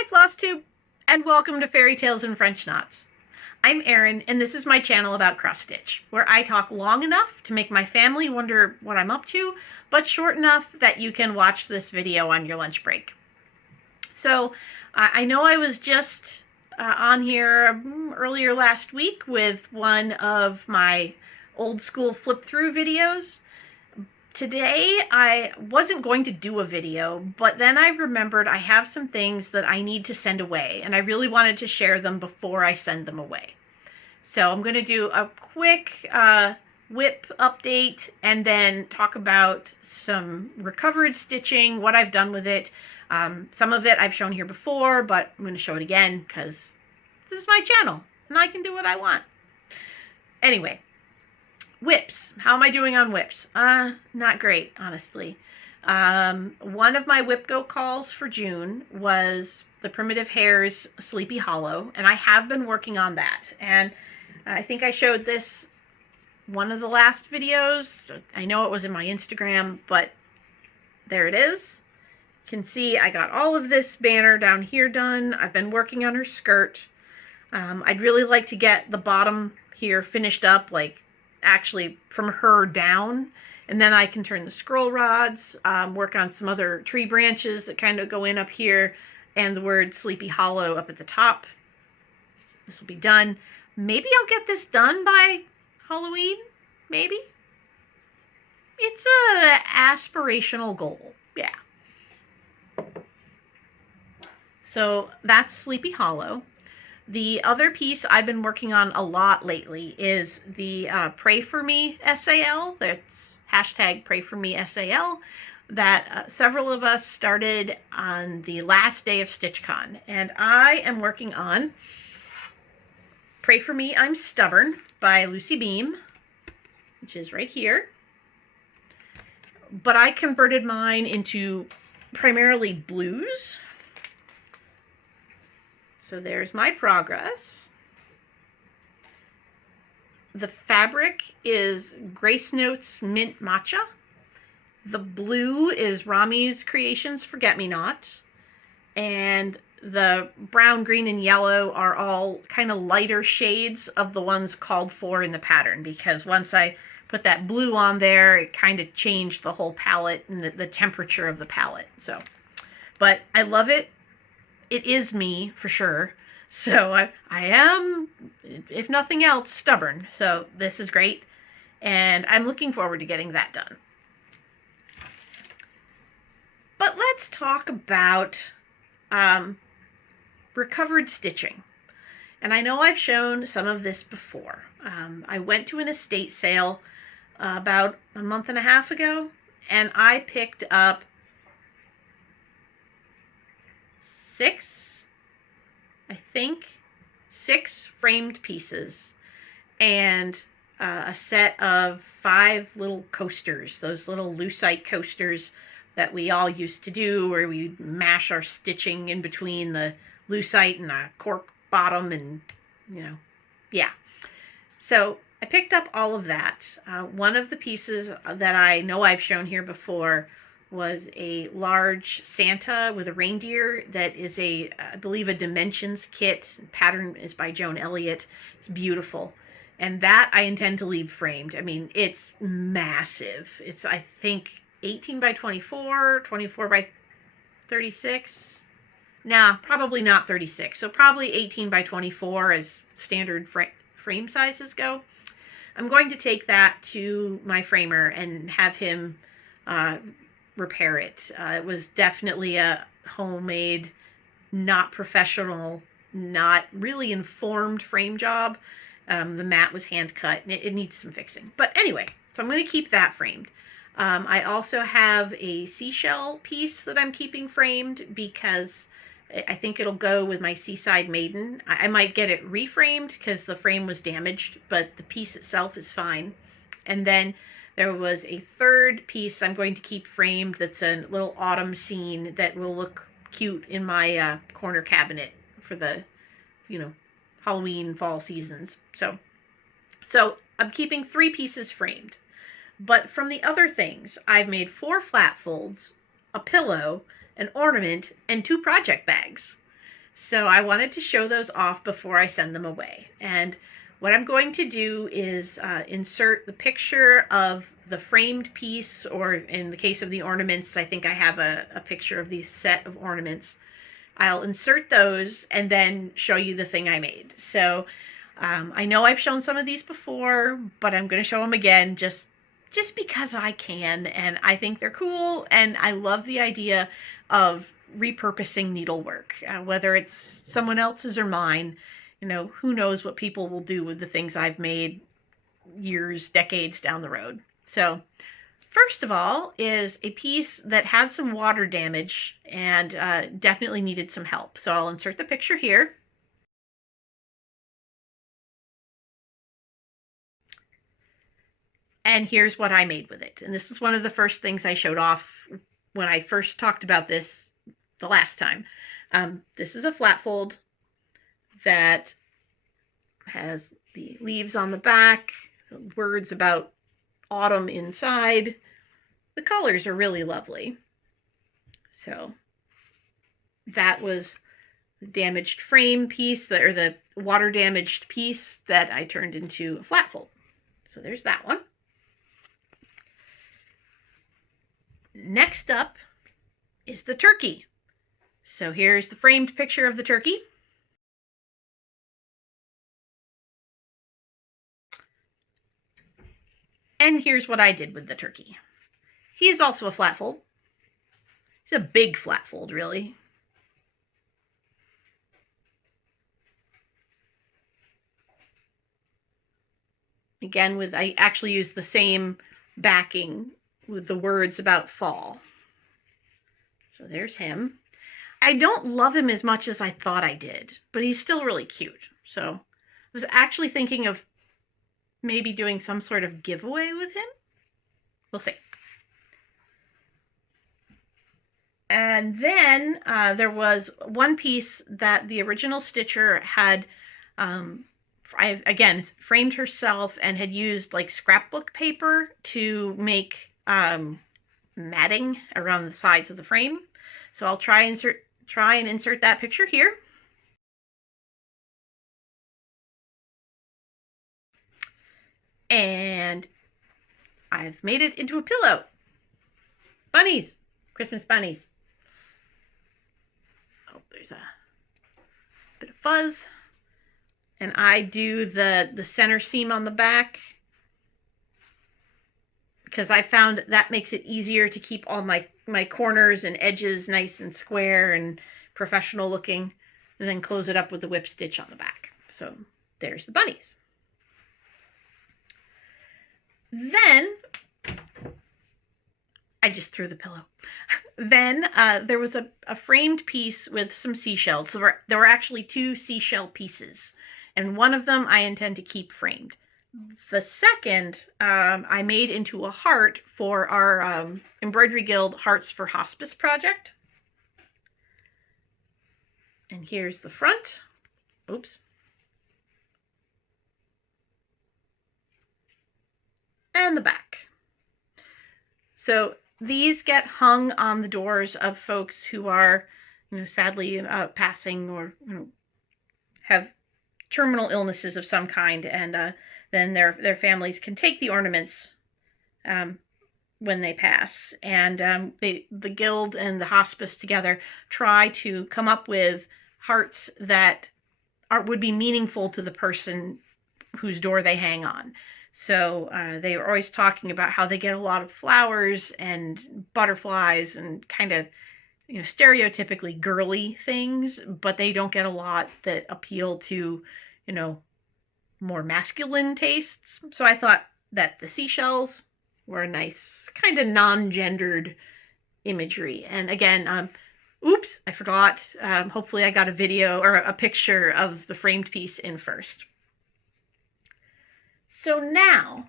Hi FlossTube, and welcome to Fairy Tales and French Knots. I'm Erin, and this is my channel about cross-stitch, where I talk long enough to make my family wonder what I'm up to, but short enough that you can watch this video on your lunch break. So, I know I was just on here earlier last week with one of my old school flip-through videos. Today, I wasn't going to do a video, but then I remembered I have some things that I need to send away, and I really wanted to share them before I send them away. So I'm going to do a quick WIP update and then talk about some recovered stitching, what I've done with it. Some of it I've shown here before, but I'm going to show it again because this is my channel, and I can do what I want. Anyway. WIPs. How am I doing on WIPs? Not great, honestly. One of my WIP Go calls for June was the Primitive Hare's Sleepy Hollow, and I have been working on that. And I think I showed this one of the last videos. I know it was in my Instagram, but there it is. You can see I got all of this banner down here done. I've been working on her skirt. I'd really like to get the bottom here finished up, like actually from her down, and then I can turn the scroll rods, work on some other tree branches that kind of go in up here, and the word Sleepy Hollow up at the top. This will be done. Maybe I'll get this done by Halloween, maybe. It's a aspirational goal, yeah. So that's Sleepy Hollow. The other piece I've been working on a lot lately is the Pray For Me SAL. That's hashtag Pray For Me SAL that several of us started on the last day of StitchCon. And I am working on Pray For Me, I'm Stubborn by Lucy Beam, which is right here. But I converted mine into primarily blues. So there's my progress. The fabric is Grace Notes Mint Matcha. The blue is Rami's Creations Forget Me Not. And the brown, green, and yellow are all kind of lighter shades of the ones called for in the pattern, because once I put that blue on there, it kind of changed the whole palette and the temperature of the palette. So, but I love it. It is me, for sure. So I am, if nothing else, stubborn. So this is great. And I'm looking forward to getting that done. But let's talk about recovered stitching. And I know I've shown some of this before. I went to an estate sale about a month and a half ago, and I picked up six framed pieces and a set of 5 little coasters, those little lucite coasters that we all used to do, where we mash our stitching in between the lucite and a cork bottom, and yeah. So I picked up all of that. One of the pieces that I know I've shown here before was a large Santa with a reindeer that is I believe a Dimensions kit. Pattern is by Joan Elliott. It's beautiful. And that I intend to leave framed. I mean, it's massive. It's, I think, 18 by 24, 24 by 36. Nah, probably not 36. So probably 18 by 24 as standard frame sizes go. I'm going to take that to my framer and have him repair it. It was definitely a homemade, not professional, not really informed frame job. The mat was hand cut, and it needs some fixing. But anyway, so I'm going to keep that framed. I also have a seashell piece that I'm keeping framed because I think it'll go with my Seaside Maiden. I might get it reframed because the frame was damaged, but the piece itself is fine. And then there was a third piece I'm going to keep framed that's a little autumn scene that will look cute in my corner cabinet for the, Halloween, fall seasons. So I'm keeping 3 pieces framed. But from the other things, I've made 4 flat folds, a pillow, an ornament, and 2 project bags. So I wanted to show those off before I send them away. And what I'm going to do is insert the picture of the framed piece, or in the case of the ornaments, I think I have a picture of the set of ornaments. I'll insert those and then show you the thing I made. So I know I've shown some of these before, but I'm going to show them again just because I can, and I think they're cool, and I love the idea of repurposing needlework, whether it's someone else's or mine. Who knows what people will do with the things I've made years, decades down the road. So first of all is a piece that had some water damage and definitely needed some help. So I'll insert the picture here. And here's what I made with it. And this is one of the first things I showed off when I first talked about this the last time. This is a flat fold that has the leaves on the back, words about autumn inside. The colors are really lovely. So that was the damaged frame piece, or the water damaged piece that I turned into a flat fold. So there's that one. Next up is the turkey. So here's the framed picture of the turkey. And here's what I did with the turkey. He is also a flat fold. He's a big flat fold, really. Again, I actually used the same backing with the words about fall. So there's him. I don't love him as much as I thought I did, but he's still really cute. So I was actually thinking of maybe doing some sort of giveaway with him. We'll see. And then there was one piece that the original stitcher had, again, framed herself and had used like scrapbook paper to make matting around the sides of the frame. So I'll try and insert that picture here. And I've made it into a pillow. Bunnies, Christmas bunnies. Oh, there's a bit of fuzz. And I do the center seam on the back, because I found that makes it easier to keep all my corners and edges nice and square and professional looking, and then close it up with the whip stitch on the back. So there's the bunnies. Then I just threw the pillow. Then there was a framed piece with some seashells. There were actually 2 seashell pieces, and one of them I intend to keep framed. The second I made into a heart for our Embroidery Guild Hearts for Hospice project. And here's the front. Oops. And the back. So these get hung on the doors of folks who are, sadly passing, or have terminal illnesses of some kind, and then their families can take the ornaments when they pass. And the guild and the hospice together try to come up with hearts that would be meaningful to the person whose door they hang on. So they are always talking about how they get a lot of flowers and butterflies and kind of, stereotypically girly things, but they don't get a lot that appeal to, more masculine tastes. So I thought that the seashells were a nice kind of non-gendered imagery. And again, oops, I forgot. Hopefully I got a video or a picture of the framed piece in first. So now,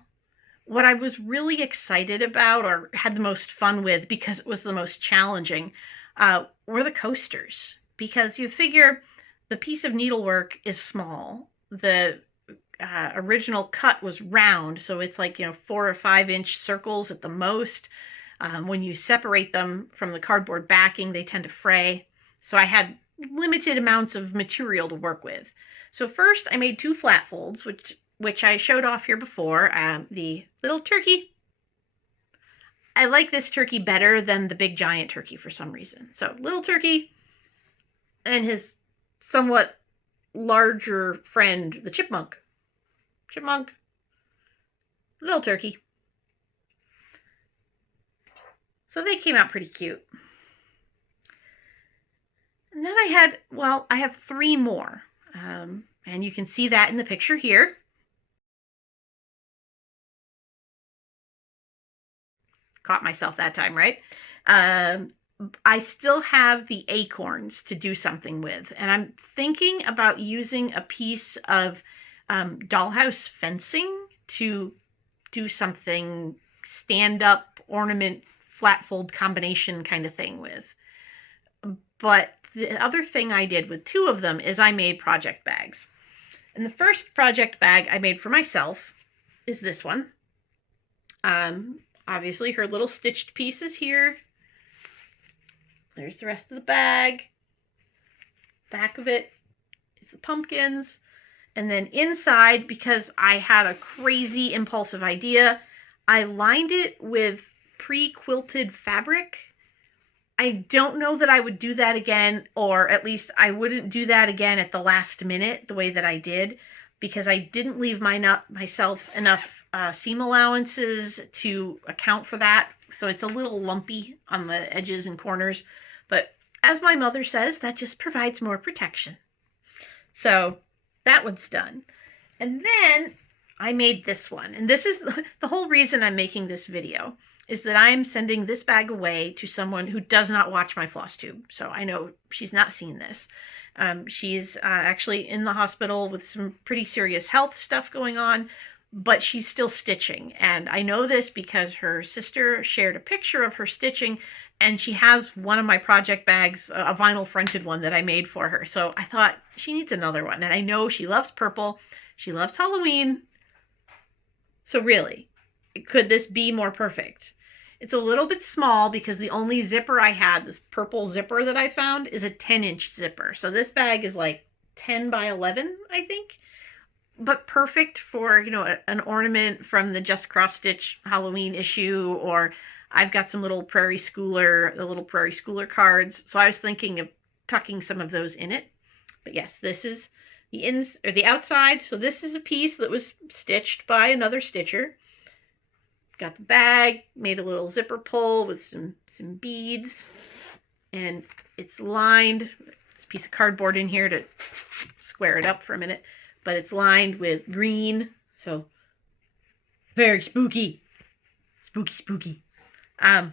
what I was really excited about, or had the most fun with because it was the most challenging, were the coasters. Because you figure the piece of needlework is small. The original cut was round, so it's like 4 or 5 inch circles at the most. When you separate them from the cardboard backing, they tend to fray. So I had limited amounts of material to work with. So first I made 2 flat folds, which I showed off here before. The little turkey. I like this turkey better than the big giant turkey for some reason. So little turkey and his somewhat larger friend, the chipmunk. Chipmunk, little turkey. So they came out pretty cute. And then I have 3 more. And you can see that in the picture here. Caught myself that time, right? I still have the acorns to do something with. And I'm thinking about using a piece of dollhouse fencing to do something stand-up ornament flat fold combination kind of thing with. But the other thing I did with 2 of them is I made project bags. And the first project bag I made for myself is this one. Obviously her little stitched pieces here. There's the rest of the bag. Back of it is the pumpkins. And then inside, because I had a crazy impulsive idea, I lined it with pre-quilted fabric. I don't know that I would do that again, or at least I wouldn't do that again at the last minute the way that I did, because I didn't leave myself enough seam allowances to account for that. So it's a little lumpy on the edges and corners. But as my mother says, that just provides more protection. So that one's done. And then I made this one. And this is the whole reason I'm making this video, is that I am sending this bag away to someone who does not watch my floss tube. So I know she's not seen this. She's actually in the hospital with some pretty serious health stuff going on, but she's still stitching. And I know this because her sister shared a picture of her stitching, and she has one of my project bags, a vinyl fronted one that I made for her. So I thought she needs another one. And I know she loves purple. She loves Halloween. So really, could this be more perfect? It's a little bit small because the only zipper I had, this purple zipper that I found, is a 10-inch zipper. So this bag is like 10 by 11, I think. But perfect for, you know, an ornament from the Just Cross Stitch Halloween issue, or I've got some little the little Prairie Schooler cards. So I was thinking of tucking some of those in it. But yes, this is the outside. So this is a piece that was stitched by another stitcher. Got the bag, made a little zipper pull with some beads, and it's lined. There's a piece of cardboard in here to square it up for a minute, but it's lined with green, so very spooky. Spooky. Yeah,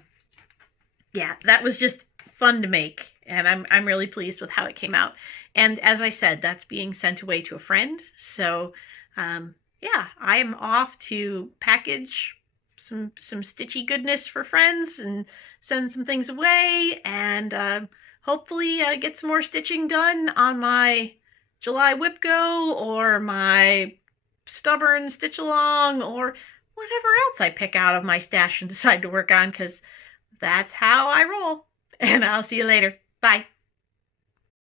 that was just fun to make, and I'm really pleased with how it came out. And as I said, that's being sent away to a friend. So yeah, I am off to package some stitchy goodness for friends and send some things away, and hopefully get some more stitching done on my July Whip Go or my stubborn stitch along or whatever else I pick out of my stash and decide to work on, because that's how I roll. And I'll see you later. Bye.